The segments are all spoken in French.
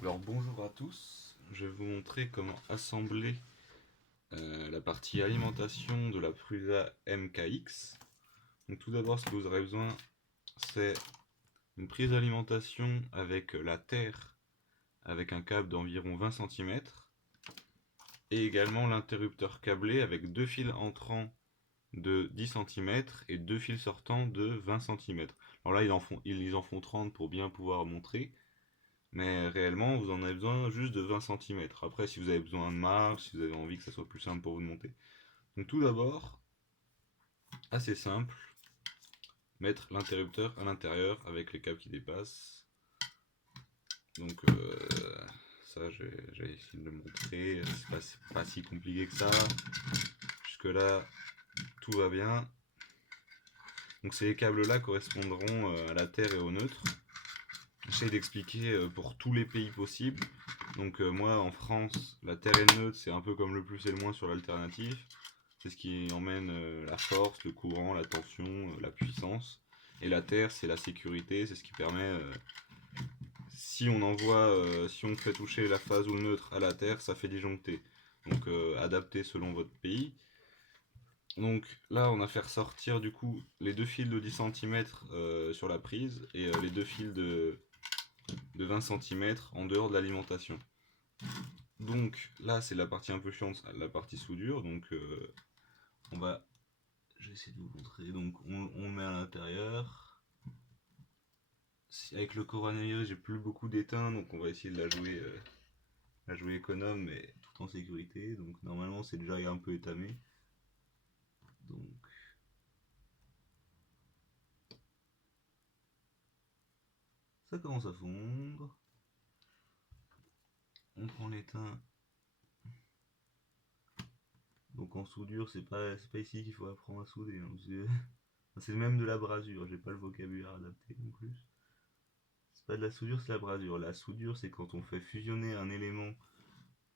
Alors bonjour à tous, je vais vous montrer comment assembler la partie alimentation de la Prusa MKX. Donc tout d'abord ce que vous aurez besoin c'est une prise d'alimentation avec la terre avec un câble d'environ 20 cm et également l'interrupteur câblé avec deux fils entrants de 10 cm et deux fils sortants de 20 cm. Alors là ils en font 30 pour bien pouvoir montrer. Mais réellement, vous en avez besoin juste de 20 cm. Après, si vous avez besoin de marge, si vous avez envie que ça soit plus simple pour vous de monter. Donc tout d'abord, assez simple, mettre l'interrupteur à l'intérieur avec les câbles qui dépassent. Donc ça, j'ai essayé de le montrer. C'est pas si compliqué que ça. Jusque là, tout va bien. Donc ces câbles-là correspondront à la Terre et au neutre. J'essaie d'expliquer pour tous les pays possibles. Donc moi en France, la Terre et le neutre, c'est un peu comme le plus et le moins sur l'alternatif. C'est ce qui emmène la force, le courant, la tension, la puissance. Et la Terre, c'est la sécurité, c'est ce qui permet, si on fait toucher la phase ou le neutre à la Terre, ça fait disjoncter. Donc adapté selon votre pays. Donc là, on a fait ressortir du coup les deux fils de 10 cm sur la prise et les deux fils de 20 cm en dehors de l'alimentation. Donc là, c'est la partie un peu chiante, la partie soudure. Donc on va, je vais essayer de vous montrer. Donc on le met à l'intérieur. Avec le coronavirus, j'ai plus beaucoup d'étain, donc on va essayer de la jouer économe, mais tout en sécurité. Donc normalement, c'est déjà un peu étamé. Donc ça commence à fondre. On prend l'étain. Donc en soudure, c'est pas ici qu'il faut apprendre à souder, hein. C'est le même de la brasure, j'ai pas le vocabulaire adapté non plus. C'est pas de la soudure, c'est la brasure. La soudure, c'est quand on fait fusionner un élément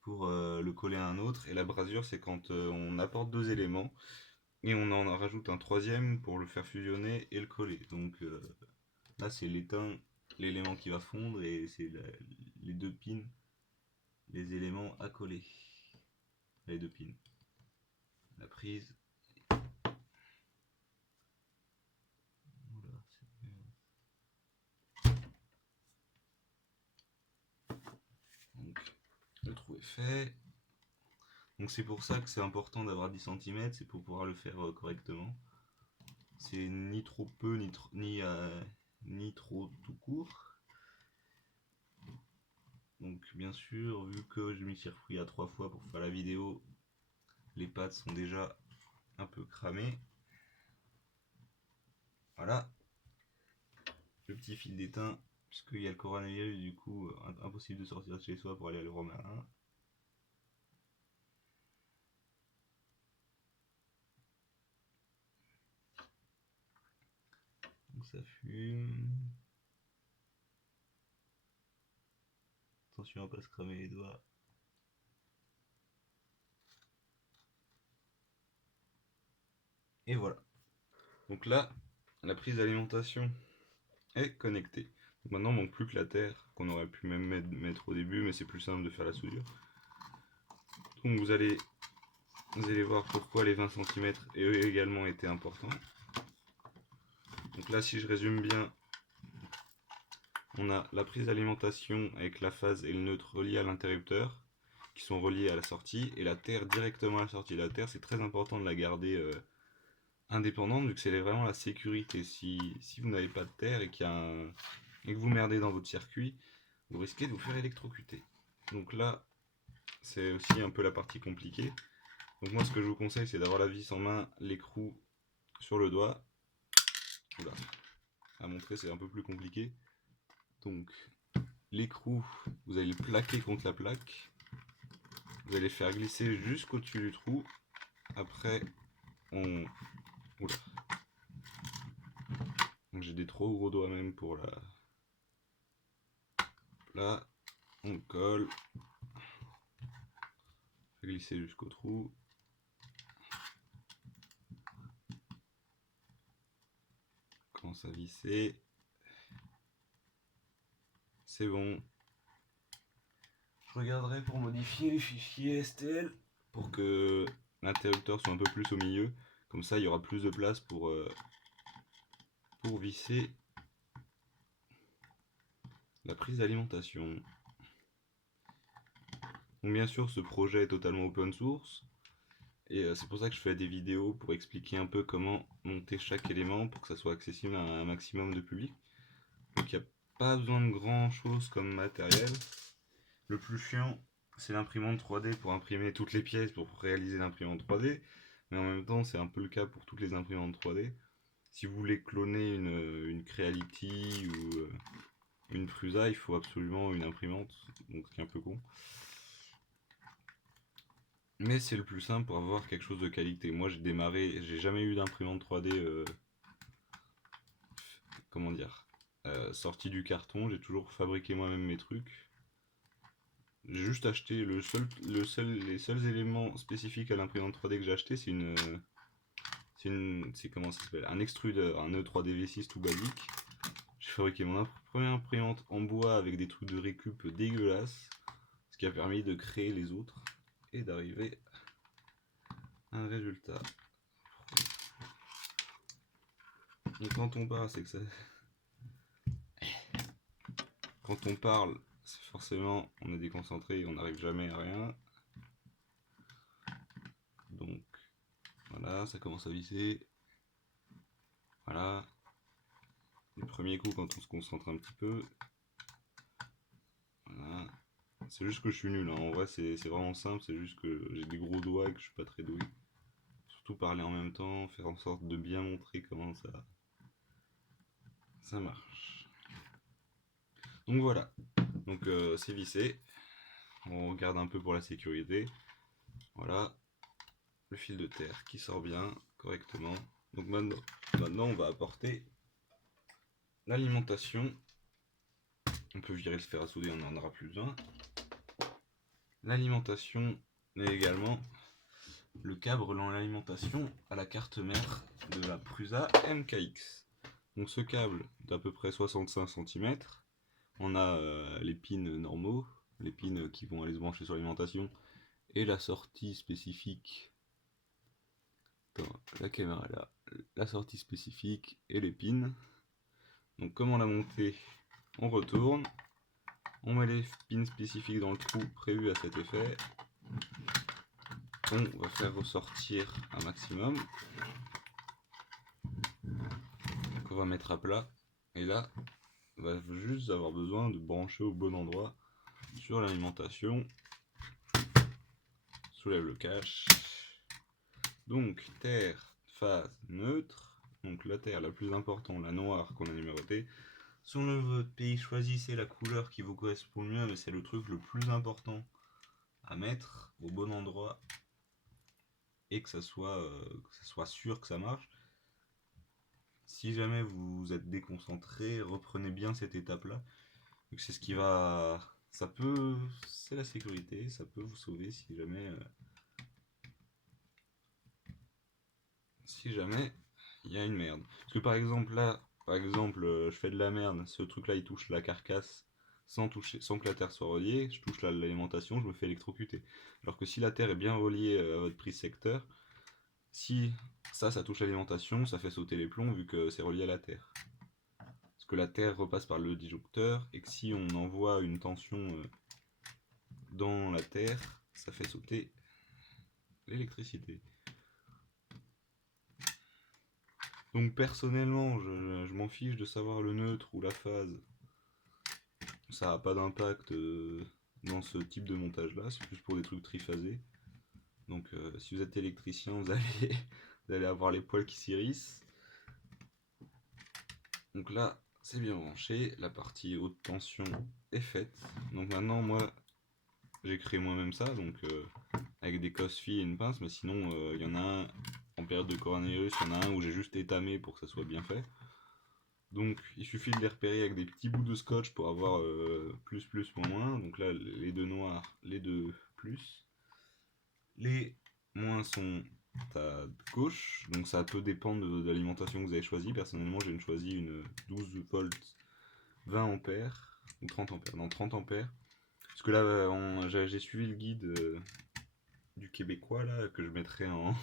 pour le coller à un autre, et la brasure, c'est quand on apporte deux éléments et on en rajoute un troisième pour le faire fusionner et le coller. Donc là, c'est l'étain, l'élément qui va fondre, et c'est les deux pins, les éléments à coller. Les deux pins. La prise. Oula, donc, le trou est fait. Donc c'est pour ça que c'est important d'avoir 10 cm, c'est pour pouvoir le faire correctement. C'est ni trop peu, ni trop tout court. Donc bien sûr, vu que je m'y suis repris à 3 fois pour faire la vidéo, les pattes sont déjà un peu cramées. Voilà. Le petit fil d'étain, puisqu'il y a le coronavirus, du coup, impossible de sortir de chez soi pour aller à l'Euromarin. Donc ça fume. Attention à pas se cramer les doigts. Et voilà. Donc là, la prise d'alimentation est connectée. Donc maintenant, il ne manque plus que la terre, qu'on aurait pu même mettre au début, mais c'est plus simple de faire la soudure. Donc vous allez voir pourquoi les 20 cm eux également étaient importants. Donc là, si je résume bien, on a la prise d'alimentation avec la phase et le neutre reliés à l'interrupteur, qui sont reliés à la sortie, et la terre directement à la sortie. La terre, c'est très important de la garder indépendante, vu que c'est vraiment la sécurité. Si vous n'avez pas de terre et et que vous merdez dans votre circuit, vous risquez de vous faire électrocuter. Donc là, c'est aussi un peu la partie compliquée. Donc moi, ce que je vous conseille, c'est d'avoir la vis en main, l'écrou sur le doigt. Oula, à montrer, c'est un peu plus compliqué. Donc, l'écrou, vous allez le plaquer contre la plaque. Vous allez faire glisser jusqu'au-dessus du trou. Après, on... Oula. J'ai des trop gros doigts même pour la... Là, on colle. Fait glisser jusqu'au trou. Commence à visser. C'est bon. je regarderai pour modifier les fichiers STL pour que l'interrupteur soit un peu plus au milieu. Comme ça, il y aura plus de place pour visser la prise d'alimentation. Donc bien sûr, ce projet est totalement open source. Et c'est pour ça que je fais des vidéos pour expliquer un peu comment monter chaque élément pour que ça soit accessible à un maximum de public. Donc il n'y a pas besoin de grand chose comme matériel. Le plus chiant, c'est l'imprimante 3D pour imprimer toutes les pièces pour réaliser l'imprimante 3D. Mais en même temps, c'est un peu le cas pour toutes les imprimantes 3D. Si vous voulez cloner une Creality ou une Prusa, il faut absolument une imprimante, donc ce qui est un peu con. Mais c'est le plus simple pour avoir quelque chose de qualité. Moi j'ai démarré, j'ai jamais eu d'imprimante 3D, comment dire, sortie du carton, j'ai toujours fabriqué moi-même mes trucs. J'ai juste acheté les seuls éléments spécifiques à l'imprimante 3D que j'ai acheté, c'est comment ça s'appelle, un extrudeur, un E3D V6 tout basique. J'ai fabriqué mon première imprimante en bois avec des trucs de récup dégueulasses, ce qui a permis de créer les autres et d'arriver à un résultat. Donc quand on parle, c'est que ça... Quand on parle, c'est forcément on est déconcentré et on n'arrive jamais à rien. Donc voilà, ça commence à visser. Voilà. Le premier coup quand on se concentre un petit peu. Voilà. C'est juste que je suis nul, hein. En vrai c'est vraiment simple, c'est juste que j'ai des gros doigts et que je suis pas très doué. Surtout parler en même temps, faire en sorte de bien montrer comment ça marche. Donc voilà, donc c'est vissé. On regarde un peu pour la sécurité. Voilà, le fil de terre qui sort bien, correctement. Donc maintenant on va apporter l'alimentation. On peut virer le fer à souder, on n'en aura plus besoin. L'alimentation, mais également le câble relant l'alimentation à la carte mère de la Prusa MKX. Donc ce câble d'à peu près 65 cm, on a les pins normaux, les pins qui vont aller se brancher sur l'alimentation, et la sortie spécifique, dans la caméra là, la sortie spécifique et les pins. Donc comment la monter? On retourne, on met les pins spécifiques dans le trou prévu à cet effet, on va faire ressortir un maximum, donc on va mettre à plat, et là on va juste avoir besoin de brancher au bon endroit sur l'alimentation. Soulève le cache. Donc terre, phase, neutre. Donc la terre la plus importante, la noire qu'on a numérotée. Selon votre pays, choisissez la couleur qui vous correspond le mieux, mais c'est le truc le plus important à mettre au bon endroit et que ça soit sûr que ça marche. Si jamais vous êtes déconcentré, reprenez bien cette étape-là. C'est ce qui va... C'est la sécurité, ça peut vous sauver si jamais il y a une merde. Parce que par exemple là, je fais de la merde, ce truc là il touche la carcasse sans que la terre soit reliée, je touche l'alimentation, je me fais électrocuter. Alors que si la terre est bien reliée à votre prise secteur, si ça touche l'alimentation, ça fait sauter les plombs vu que c'est relié à la terre. Parce que la terre repasse par le disjoncteur et que si on envoie une tension dans la terre, ça fait sauter l'électricité. Donc personnellement, je m'en fiche de savoir le neutre ou la phase. Ça n'a pas d'impact dans ce type de montage là, c'est plus pour des trucs triphasés. Donc si vous êtes électricien, vous allez avoir les poils qui s'irrissent. Donc là, c'est bien branché, la partie haute tension est faite. Donc maintenant, moi, j'ai créé moi-même ça, donc avec des cosfi et une pince, mais sinon, il y en a un en période de coronavirus, il y en a un où j'ai juste étamé pour que ça soit bien fait. Donc il suffit de les repérer avec des petits bouts de scotch pour avoir plus, moins. Donc là, les deux noirs, les deux plus. Les moins sont à gauche, donc ça peut dépendre de l'alimentation que vous avez choisie. Personnellement, j'ai choisi une 12 volts 20 ampères, ou 30 ampères, non 30 ampères. Parce que là, j'ai suivi le guide du québécois, là, que je mettrai en...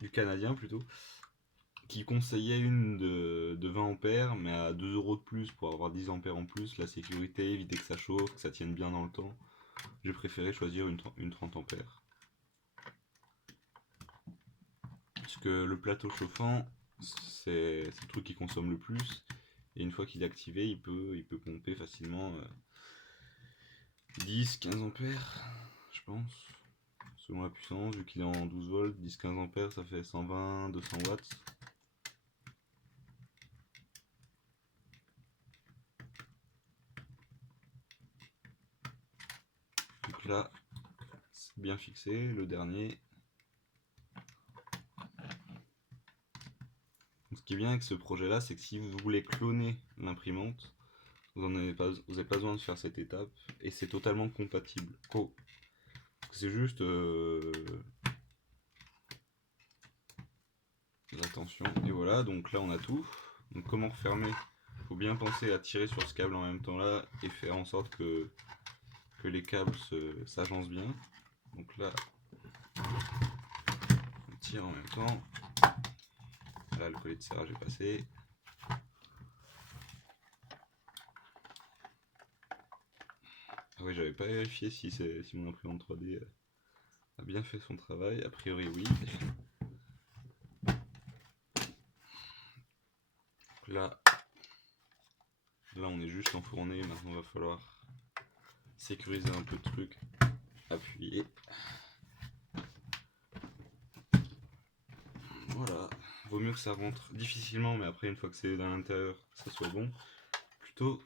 du canadien plutôt, qui conseillait une de 20 ampères, mais à 2 euros de plus pour avoir 10 ampères en plus, la sécurité, éviter que ça chauffe, que ça tienne bien dans le temps. J'ai préféré choisir une 30 ampères. Parce que le plateau chauffant, c'est le truc qui consomme le plus, et une fois qu'il est activé, il peut pomper facilement 10-15 ampères, je pense, selon la puissance, vu qu'il est en 12 volts, 10-15 ampères, ça fait 120-200 watts. Donc là, c'est bien fixé, le dernier. Donc, ce qui est bien avec ce projet-là, c'est que si vous voulez cloner l'imprimante, vous n'avez pas besoin de faire cette étape, et c'est totalement compatible. C'est juste l'attention, et voilà, donc là on a tout. Donc comment refermer? Il faut bien penser à tirer sur ce câble en même temps là, et faire en sorte que les câbles s'agencent bien. Donc là, on tire en même temps. Là, le collet de serrage est passé. Ah oui, j'avais pas vérifié si mon imprimante 3D a bien fait son travail. A priori, oui. Là, on est juste enfourné. Maintenant, il va falloir sécuriser un peu le truc. Appuyer. Voilà. Vaut mieux que ça rentre difficilement, mais après, une fois que c'est à l'intérieur, que ça soit bon. Plutôt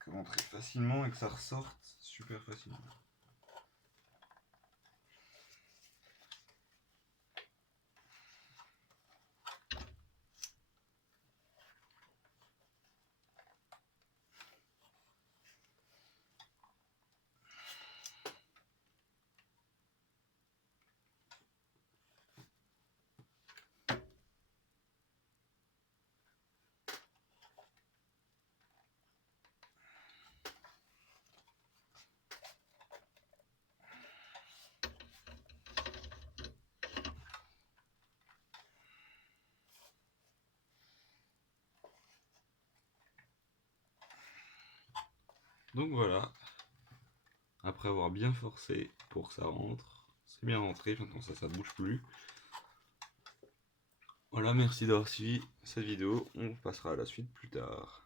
que rentrer facilement et que ça ressorte super facilement. Donc voilà, après avoir bien forcé pour que ça rentre, c'est bien rentré, maintenant ça bouge plus. Voilà, merci d'avoir suivi cette vidéo, on passera à la suite plus tard.